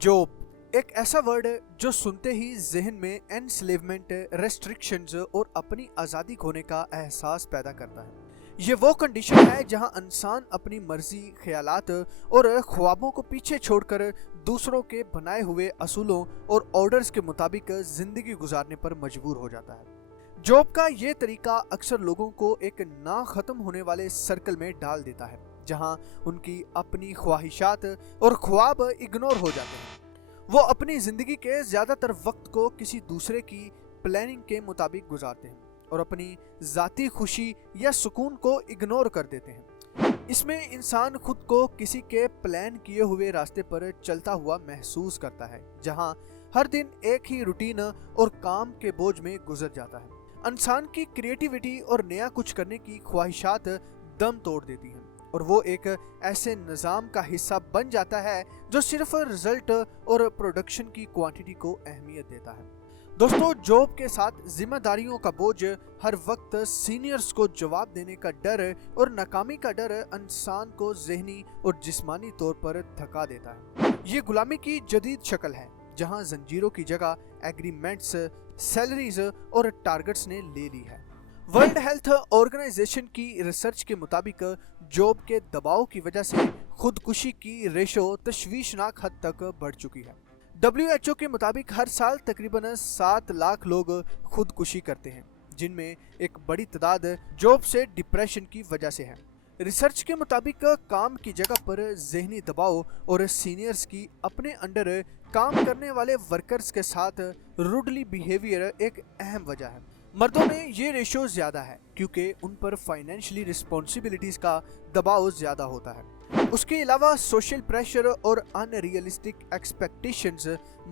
Job एक ऐसा word है जो सुनते ही जहन में एनस्लेवमेंट, रेस्ट्रिक्शंस और अपनी आज़ादी खोने का एहसास पैदा करता है। ये वो कंडीशन है जहां इंसान अपनी मर्जी, ख्यालात और ख्वाबों को पीछे छोड़कर दूसरों के बनाए हुए असूलों और ऑर्डर्स के मुताबिक जिंदगी गुजारने पर मजबूर हो जाता है। जॉब का ये तरीका अक्सर लोगों को एक ना खत्म होने वाले सर्कल में डाल देता है, जहां उनकी अपनी ख्वाहिशात और ख्वाब इग्नोर हो जाते हैं। वो अपनी जिंदगी के ज्यादातर वक्त को किसी दूसरे की प्लानिंग के मुताबिक गुजारते हैं और अपनी जाती खुशी या सुकून को इग्नोर कर देते हैं। इसमें इंसान खुद को किसी के प्लान किए हुए रास्ते पर चलता हुआ महसूस करता है, जहां हर दिन एक ही रूटीन और काम के बोझ में गुजर जाता है। इंसान की क्रिएटिविटी और नया कुछ करने की ख्वाहिशात दम तोड़ देती हैं और वो एक ऐसे निज़ाम का हिस्सा बन जाता है जो सिर्फ रिजल्ट और प्रोडक्शन की क्वांटिटी को अहमियत देता है। दोस्तों, जॉब के साथ जिम्मेदारियों का बोझ, हर वक्त सीनियर्स को जवाब देने का डर और नाकामी का डर इंसान को ज़हनी और जिस्मानी तौर पर थका देता है। ये गुलामी की जदीद शक्ल है, जहां जंजीरों की जगह एग्रीमेंट्स, सैलरीज और टारगेट्स ने ले ली है। वर्ल्ड हेल्थ ऑर्गेनाइजेशन की रिसर्च के मुताबिक जॉब के दबाव की वजह से खुदकुशी की रेशो तशवीशनाक हद तक बढ़ चुकी है। WHO के मुताबिक हर साल तकरीबन 7 लाख लोग खुदकुशी करते हैं, जिनमें एक बड़ी तादाद जॉब से डिप्रेशन की वजह से है। रिसर्च के मुताबिक काम की जगह पर जहनी दबाव और सीनियर्स की अपने अंडर काम करने वाले वर्कर्स के साथ रूडली बिहेवियर एक अहम वजह है। मर्दों में ये रेशो ज़्यादा है क्योंकि उन पर फाइनेंशियली रिस्पॉन्सिबिलिटीज़ का दबाव ज़्यादा होता है। उसके अलावा सोशल प्रेशर और अनरियलिस्टिक एक्सपेक्टेशंस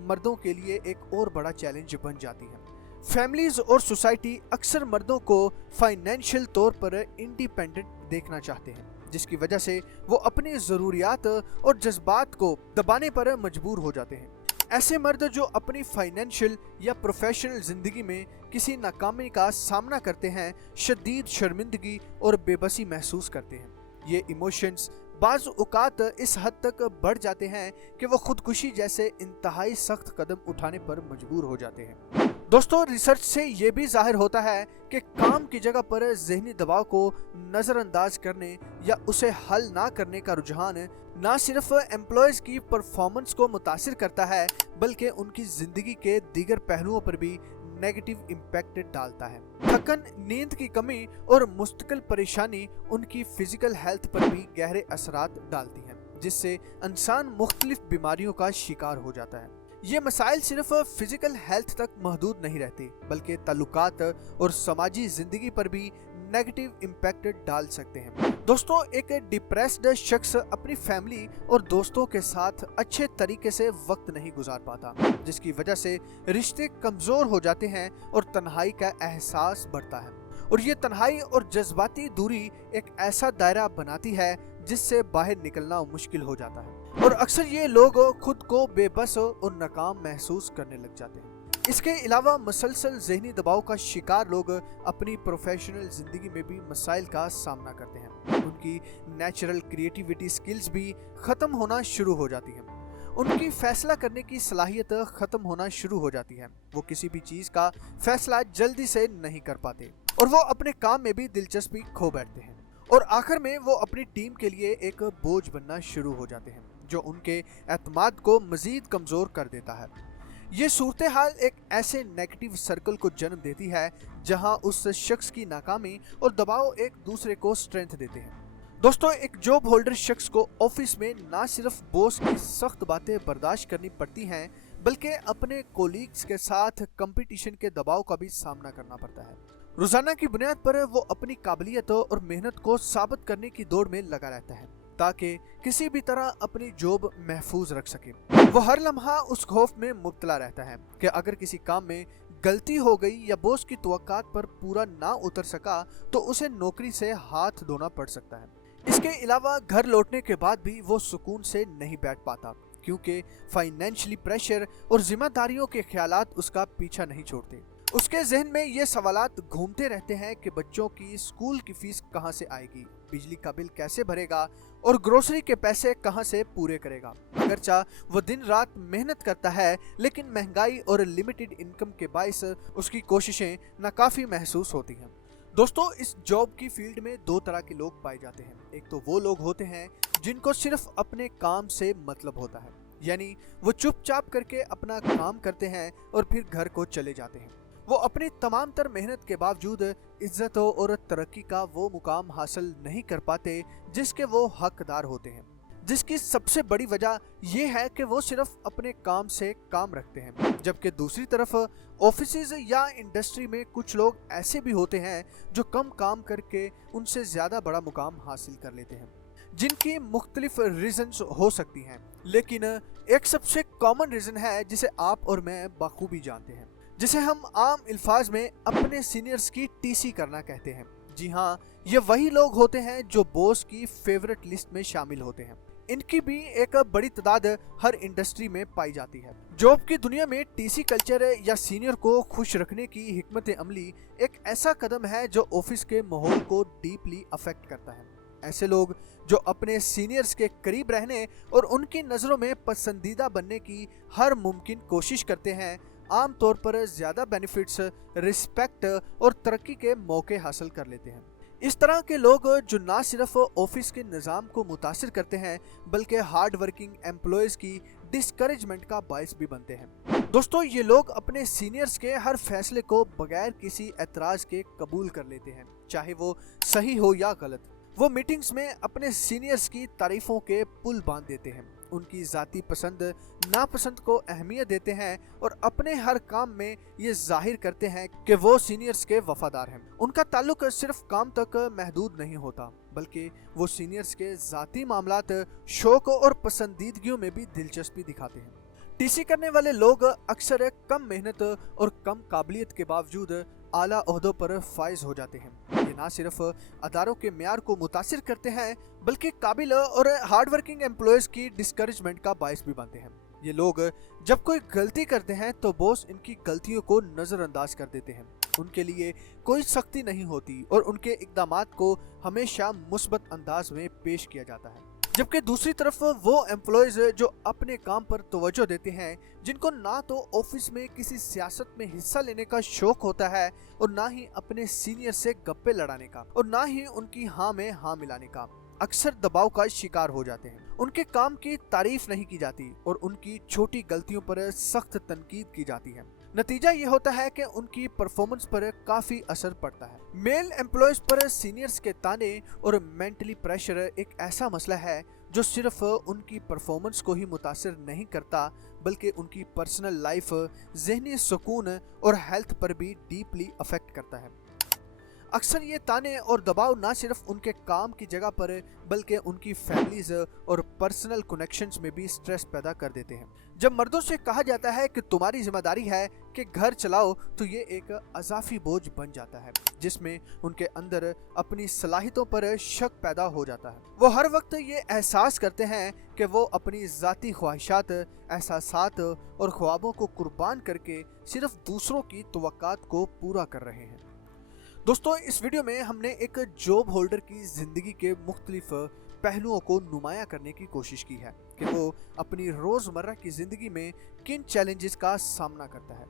मर्दों के लिए एक और बड़ा चैलेंज बन जाती है। फैमिलीज और सोसाइटी अक्सर मर्दों को फाइनेंशियल तौर पर इंडिपेंडेंट देखना चाहते हैं, जिसकी वजह से वो अपनी ज़रूरियात और जज्बात को दबाने पर मजबूर हो जाते हैं। ऐसे मर्द जो अपनी फाइनेंशियल या प्रोफेशनल ज़िंदगी में किसी नाकामी का सामना करते हैं, शदीद शर्मिंदगी और बेबसी महसूस करते हैं। ये इमोशंस बाज़ औक़ात इस हद तक बढ़ जाते हैं कि वो खुदकुशी जैसे इंतहाई सख्त कदम उठाने पर मजबूर हो जाते हैं। दोस्तों, रिसर्च से ये भी जाहिर होता है कि काम की जगह पर जहनी दबाव को नज़रअंदाज करने या उसे हल ना करने का रुझान ना सिर्फ एम्प्लॉयज़ की परफॉर्मेंस को मुतासिर करता है, बल्कि उनकी ज़िंदगी के दीगर पहलुओं पर भी नेगेटिव इम्पैक्ट डालता है। थकन, नींद की कमी और मुस्तकिल परेशानी उनकी फिजिकल हेल्थ पर भी गहरे असरात डालती हैं, जिससे इंसान मुख्तलिफ बीमारियों का शिकार हो जाता है। ये मसाइल सिर्फ फिजिकल हेल्थ तक महदूद नहीं रहते, बल्कि ताल्लुकात और समाजी जिंदगी पर भी नेगेटिव इम्पैक्ट डाल सकते हैं। दोस्तों, एक डिप्रेस्ड शख्स अपनी फैमिली और दोस्तों के साथ अच्छे तरीके से वक्त नहीं गुजार पाता, जिसकी वजह से रिश्ते कमज़ोर हो जाते हैं और तन्हाई का एहसास बढ़ता है। और ये तन्हाई और जज्बाती दूरी एक ऐसा दायरा बनाती है जिससे बाहर निकलना मुश्किल हो जाता है और अक्सर ये लोग खुद को बेबस और नाकाम महसूस करने लग जाते हैं। इसके अलावा मुसलसल जहनी दबाव का शिकार लोग अपनी प्रोफेशनल ज़िंदगी में भी मसाइल का सामना करते हैं। उनकी नेचुरल क्रिएटिविटी स्किल्स भी ख़त्म होना शुरू हो जाती हैं। उनकी फैसला करने की सलाहियत ख़त्म होना शुरू हो जाती है। वो किसी भी चीज़ का फैसला जल्दी से नहीं कर पाते और वो अपने काम में भी दिलचस्पी खो बैठते हैं और आखिर में वो अपनी टीम के लिए एक बोझ बनना शुरू हो जाते हैं, जो उनके एतमाद को मज़ीद कमज़ोर कर देता है। ये सूरत हाल एक ऐसे नेगेटिव सर्कल को जन्म देती है जहां उस शख्स की नाकामी और दबाव एक दूसरे को स्ट्रेंथ देते हैं। दोस्तों, एक जॉब होल्डर शख्स को ऑफिस में ना सिर्फ बॉस की सख्त बातें बर्दाश्त करनी पड़ती हैं, बल्कि अपने कोलीग्स के साथ कंपटीशन के दबाव का भी सामना करना पड़ता है। रोजाना की बुनियाद पर वो अपनी काबिलियत और मेहनत को साबित करने की दौड़ में लगा रहता है ताकि किसी भी तरह अपनी जॉब महफूज रख सके। वो हर लम्हा उस खौफ में मुब्तला रहता है कि अगर किसी काम में गलती हो गई या बॉस की तवक्कात पर पूरा ना उतर सका तो उसे नौकरी से हाथ धोना पड़ सकता है। इसके अलावा घर लौटने के बाद भी वो सुकून से नहीं बैठ पाता, क्योंकि फाइनेंशियली प्रेशर और जिम्मेदारियों के ख्यालात उसका पीछा नहीं छोड़ते। उसके जहन में ये सवालात घूमते रहते हैं कि बच्चों की स्कूल की फीस कहाँ से आएगी, बिजली का बिल कैसे भरेगा और ग्रोसरी के पैसे कहाँ से पूरे करेगा। अगरचा वो दिन रात मेहनत करता है, लेकिन महंगाई और लिमिटेड इनकम के बायस उसकी कोशिशें नाकाफी महसूस होती हैं। दोस्तों, इस जॉब की फील्ड में दो तरह के लोग पाए जाते हैं। एक तो वो लोग होते हैं जिनको सिर्फ अपने काम से मतलब होता है, यानी वो चुपचाप करके अपना काम करते हैं और फिर घर को चले जाते हैं। वो अपनी तमाम तर मेहनत के बावजूद इज्जत और तरक्की का वो मुकाम हासिल नहीं कर पाते जिसके वो हकदार होते हैं, जिसकी सबसे बड़ी वजह ये है कि वो सिर्फ अपने काम से काम रखते हैं। जबकि दूसरी तरफ ऑफिसेज या इंडस्ट्री में कुछ लोग ऐसे भी होते हैं जो कम काम करके उनसे ज़्यादा बड़ा मुकाम हासिल कर लेते हैं, जिनकी मुख्तलिफ रीजंस हो सकती हैं, लेकिन एक सबसे कॉमन रीज़न है जिसे आप और मैं बखूबी जानते हैं, जिसे हम आम अल्फाज में अपने सीनियर्स की टीसी करना कहते हैं। जी हाँ, ये वही लोग होते हैं जो बॉस की फेवरेट लिस्ट में शामिल होते हैं। इनकी भी एक बड़ी तादाद हर इंडस्ट्री में पाई जाती है। जॉब की दुनिया में टीसी कल्चर या सीनियर को खुश रखने की हिकमत अमली एक ऐसा कदम है जो ऑफिस के माहौल को डीपली अफेक्ट करता है। ऐसे लोग जो अपने सीनियर्स के करीब रहने और उनकी नज़रों में पसंदीदा बनने की हर मुमकिन कोशिश करते हैं, आमतौर पर ज़्यादा बेनिफिट्स, रिस्पेक्ट और तरक्की के मौके हासिल कर लेते हैं। इस तरह के लोग जो ना सिर्फ ऑफिस के निज़ाम को मुतासिर करते हैं बल्कि हार्ड वर्किंग एम्प्लॉयज़ की डिस्करेजमेंट का बायस भी बनते हैं। दोस्तों, ये लोग अपने सीनियर्स के हर फैसले को बगैर किसी एतराज़ के कबूल कर लेते हैं, चाहे वो सही हो या गलत। वो मीटिंग्स में अपने सीनियर्स की तारीफों के पुल बांध देते हैं, उनकी ज़ाती पसंद नापसंद को अहमियत देते हैं और अपने हर काम में ये जाहिर करते हैं कि वो सीनियर्स के वफादार हैं। उनका ताल्लुक सिर्फ काम तक महदूद नहीं होता, बल्कि वो सीनियर्स के ज़ाती मामलात, शौक और पसंदीदगियों में भी दिलचस्पी दिखाते हैं। टीसी करने वाले लोग अक्सर कम मेहनत और कम काबिलियत के बावजूद आला ओहदों पर फाइज हो जाते हैं। ये ना सिर्फ अदारों के म्यार को मुतासिर करते हैं बल्कि काबिल और हार्ड वर्किंग एम्प्लॉयज़ की डिस्करेजमेंट का बायस भी बनते हैं। ये लोग जब कोई गलती करते हैं तो बॉस इनकी गलतियों को नज़रअंदाज कर देते हैं, उनके लिए कोई सख्ती नहीं होती और उनके इक़दामात को हमेशा मुस्बत अंदाज में पेश किया जाता है। जबकि दूसरी तरफ वो एम्प्लॉयज़ जो अपने काम पर तवज्जो देते हैं, जिनको ना तो ऑफिस में किसी सियासत में हिस्सा लेने का शौक होता है और ना ही अपने सीनियर से गप्पे लड़ाने का और ना ही उनकी हाँ में हाँ मिलाने का, अक्सर दबाव का शिकार हो जाते हैं। उनके काम की तारीफ नहीं की जाती और उनकी छोटी गलतियों पर सख्त तनकीद की जाती है। नतीजा ये होता है कि उनकी परफॉर्मेंस पर काफ़ी असर पड़ता है। मेल एम्प्लॉयज़ पर सीनियर्स के ताने और मेंटली प्रेशर एक ऐसा मसला है जो सिर्फ उनकी परफॉर्मेंस को ही मुतासिर नहीं करता बल्कि उनकी पर्सनल लाइफ, जहनी सुकून और हेल्थ पर भी डीपली अफेक्ट करता है। अक्सर ये ताने और दबाव ना सिर्फ उनके काम की जगह पर बल्कि उनकी फैमिलीज और पर्सनल कनेक्शंस में भी स्ट्रेस पैदा कर देते हैं। जब मर्दों से कहा जाता है कि तुम्हारी जिम्मेदारी है कि घर चलाओ, तो ये एक अजाफी बोझ बन जाता है जिसमें उनके अंदर अपनी सलाहियतों पर शक पैदा हो जाता है। वो हर वक्त ये एहसास करते हैं कि वो अपनी ज़ाती ख्वाहिशात, एहसासात और ख्वाबों को कुर्बान करके सिर्फ दूसरों की तवक्कात को पूरा कर रहे हैं। दोस्तों, इस वीडियो में हमने एक जॉब होल्डर की ज़िंदगी के मुख्तलिफ पहलुओं को नुमाया करने की कोशिश की है कि वो अपनी रोज़मर्रा की ज़िंदगी में किन चैलेंजेस का सामना करता है।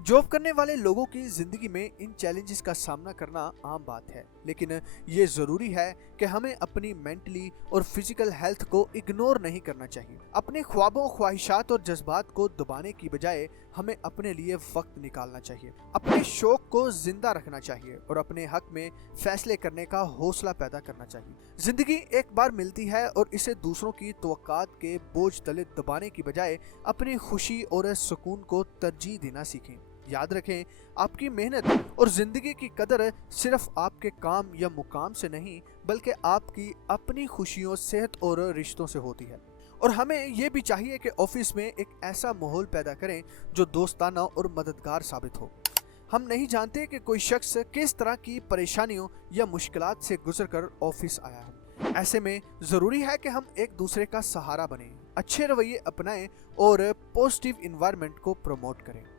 जॉब करने वाले लोगों की ज़िंदगी में इन चैलेंजेस का सामना करना आम बात है, लेकिन ये ज़रूरी है कि हमें अपनी मेंटली और फिजिकल हेल्थ को इग्नोर नहीं करना चाहिए। अपने ख्वाबों, ख्वाहिशात और जज्बात को दबाने की बजाय हमें अपने लिए वक्त निकालना चाहिए, अपने शौक को जिंदा रखना चाहिए और अपने हक में फैसले करने का हौसला पैदा करना चाहिए। ज़िंदगी एक बार मिलती है और इसे दूसरों की तवक्कात के बोझ तले दबाने की बजाय अपनी खुशी और सुकून को तरजीह देना सीखें। याद रखें, आपकी मेहनत और ज़िंदगी की कदर सिर्फ आपके काम या मुकाम से नहीं बल्कि आपकी अपनी खुशियों, सेहत और रिश्तों से होती है। और हमें ये भी चाहिए कि ऑफिस में एक ऐसा माहौल पैदा करें जो दोस्ताना और मददगार साबित हो। हम नहीं जानते कि कोई शख्स किस तरह की परेशानियों या मुश्किलात से गुजरकर ऑफिस आया है। ऐसे में ज़रूरी है कि हम एक दूसरे का सहारा बनें, अच्छे रवैये अपनाएं और पॉजिटिव इन्वायरमेंट को प्रमोट करें।